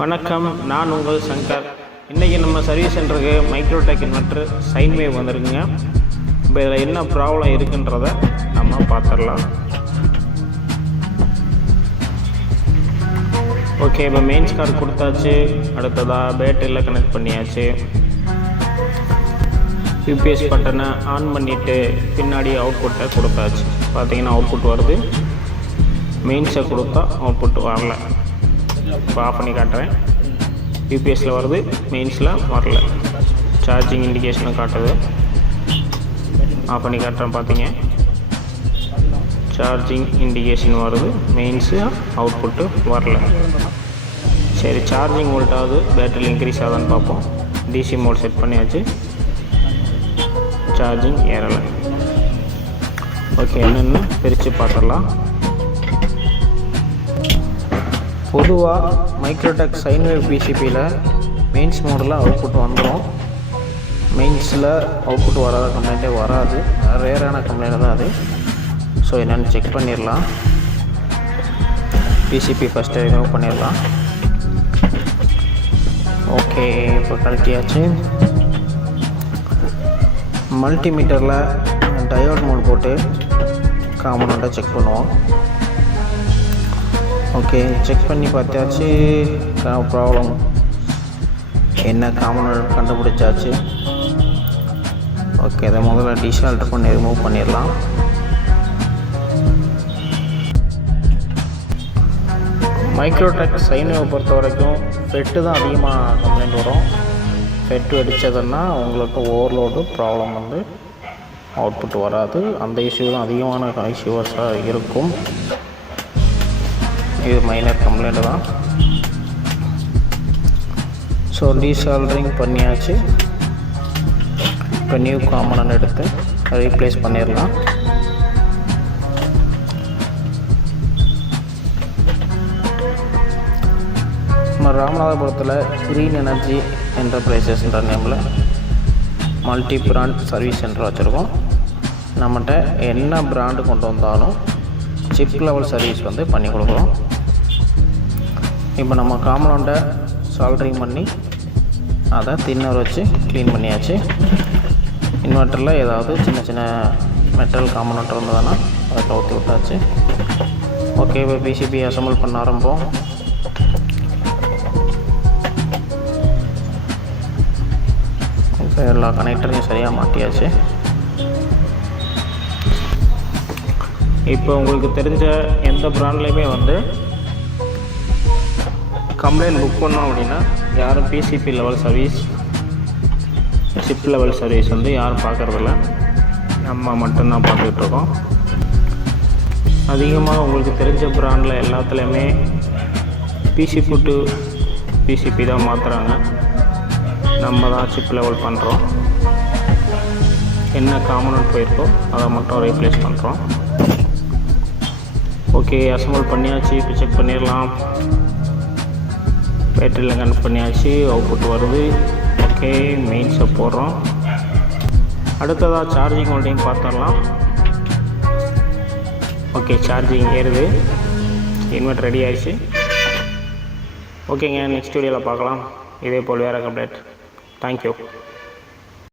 வணக்கம், நான் உங்கள் சங்கர். இன்றைக்கி நம்ம சர்வீஸ் சென்டருக்கு மைக்ரோடெக் இன்வெர்ட்டர் சைன் வேவ் வந்துருக்குங்க. இப்போ இதில் என்ன ப்ராப்ளம் இருக்குன்றதை நம்ம பார்த்துடலாம். ஓகே, இப்போ மெயின்ஸ் கார்டு கொடுத்தாச்சு. அடுத்ததாக பேட்டரியில் கனெக்ட் பண்ணியாச்சு. யூபிஎஸ் பட்டனை ஆன் பண்ணிவிட்டு பின்னாடி அவுட்புட்டை கொடுத்தாச்சு. பார்த்தீங்கன்னா அவுட்புட் வருது. மெயின்ஸை கொடுத்தா அவுட்புட் வரல. இப்போ ஆஃப் பண்ணி காட்டுறேன். யூபிஎஸ்சில் வருது, மெயின்ஸில் வரல. சார்ஜிங் இண்டிகேஷனும் காட்டுது. ஆஃப் பண்ணி காட்டுறேன். பார்த்தீங்க, சார்ஜிங் இண்டிகேஷன் வருது, மெயின்ஸு அவுட்புட்டு வரல. சரி, சார்ஜிங் வோல்ட்டாவது பேட்டரியில் இன்க்ரீஸ் ஆகுதான்னு பார்ப்போம். டிசி மோட் செட் பண்ணியாச்சு. சார்ஜிங் ஏறலை. ஓகே, என்னென்னு பிரித்து பார்த்துடலாம். பொதுவாக மைக்ரோடெக் சைன் வேவ் பிசிபியில் மெயின்ஸ் மோடில் அவுட்புட் வந்துடும். மெயின்ஸில் அவுட்புட் வராத கம்ப்ளைண்ட்டே வராது. ரேரான கம்ப்ளைண்ட் தான் அது. ஸோ என்னென்னு செக் பண்ணிடலாம். பிசிபி ஃபஸ்ட்டு ரிமூவ் பண்ணிடலாம். ஓகே, இப்போ கழட்டியாச்சு. மல்டிமீட்டரில் டயோட் மோட் போட்டு காம்பனண்ட்டை செக் பண்ணுவோம். ஓகே, செக் பண்ணி பார்த்தாச்சு. ப்ராப்ளம் என்ன காம்பனண்ட் கண்டுபிடிச்சாச்சு. ஓகே, அதை முதல்ல டிஷால்ட் பண்ணி ரிமூவ் பண்ணிடலாம். மைக்ரோடெக் சைன் வேவ் பொறுத்த வரைக்கும் ஃபெட்டு தான் அதிகமாக கம்ப்ளைண்ட் வரும். ஃபெட்டு அடித்ததுன்னா உங்களுக்கு ஓவர்லோடு ப்ராப்ளம் வந்து அவுட்புட் வராது. அந்த இஷ்யூ தான் அதிகமான இஷ்யூஸாக இருக்கும். இது மைனர் கம்ப்ளைண்ட் தான். ஸோ டீசால்டரிங் பண்ணியாச்சு. இப்போ நியூ காம்பனண்ட் எடுத்து ரீப்ளேஸ் பண்ணிடலாம். நம்ம ராமநாதபுரத்தில் க்ரீன் எனர்ஜி என்டர்பிரைசஸ்ன்ற நேமில் மல்டி பிராண்ட் சர்வீஸ் சென்டர் வச்சுருக்கோம். நம்மகிட்ட என்ன பிராண்டு கொண்டு வந்தாலும் சிப் லெவல் சர்வீஸ் வந்து பண்ணி கொடுக்குறோம். இப்போ நம்ம காம்பனண்ட்டை சால்டரிங் பண்ணி அதை தின்னர் வச்சு க்ளீன் பண்ணியாச்சு. இன்வெர்ட்டரில் ஏதாவது சின்ன சின்ன மெட்டல் காம்பனண்ட் இருந்ததுன்னா அதை கவுத்தி விட்டாச்சு. ஓகே, இப்போ பிசிபி அசம்பிள் பண்ண ஆரம்பிப்போம். இப்போ எல்லா கனெக்டரையும் சரியாக மாட்டியாச்சு. இப்போ உங்களுக்கு தெரிஞ்ச எந்த ப்ராண்ட்லேயுமே வந்து கம்ப்ளைண்ட் புக் பண்ணோம் அப்படின்னா யாரும் PCB level service, chip level service வந்து யாரும் பார்க்குறதில்ல. நம்ம மட்டும்தான் பார்த்துக்கிட்ருக்கோம். அதிகமாக உங்களுக்கு தெரிஞ்ச ப்ராண்டில் எல்லாத்துலேயுமே பிசிபி டு பிசிபி தான் மாற்றுறாங்க. நம்ம தான் சிப் லெவல் பண்ணுறோம். என்ன காம்பனண்ட் போயிருக்கோ அதை மட்டும் ரீப்ளேஸ் பண்ணுறோம். ஓகே, அசம்பிள் பண்ணியாச்சு. இப்போ செக் பண்ணிடலாம். பேட்டரியில் கனெக்ட் பண்ணியாச்சு. அவுட்புட் வருது. ஓகே, மெயின்ஸை போடுறோம். அடுத்ததாக சார்ஜிங் வோல்டையும் பார்த்துடலாம். ஓகே, சார்ஜிங் ஏறுது. இன்வெர்ட்டர் ரெடி ஆயிடுச்சு. ஓகேங்க, நெக்ஸ்ட் வீடியோவில் பார்க்கலாம். இதே போல் வேறு கம்ப்ளைண்ட். தேங்க்யூ.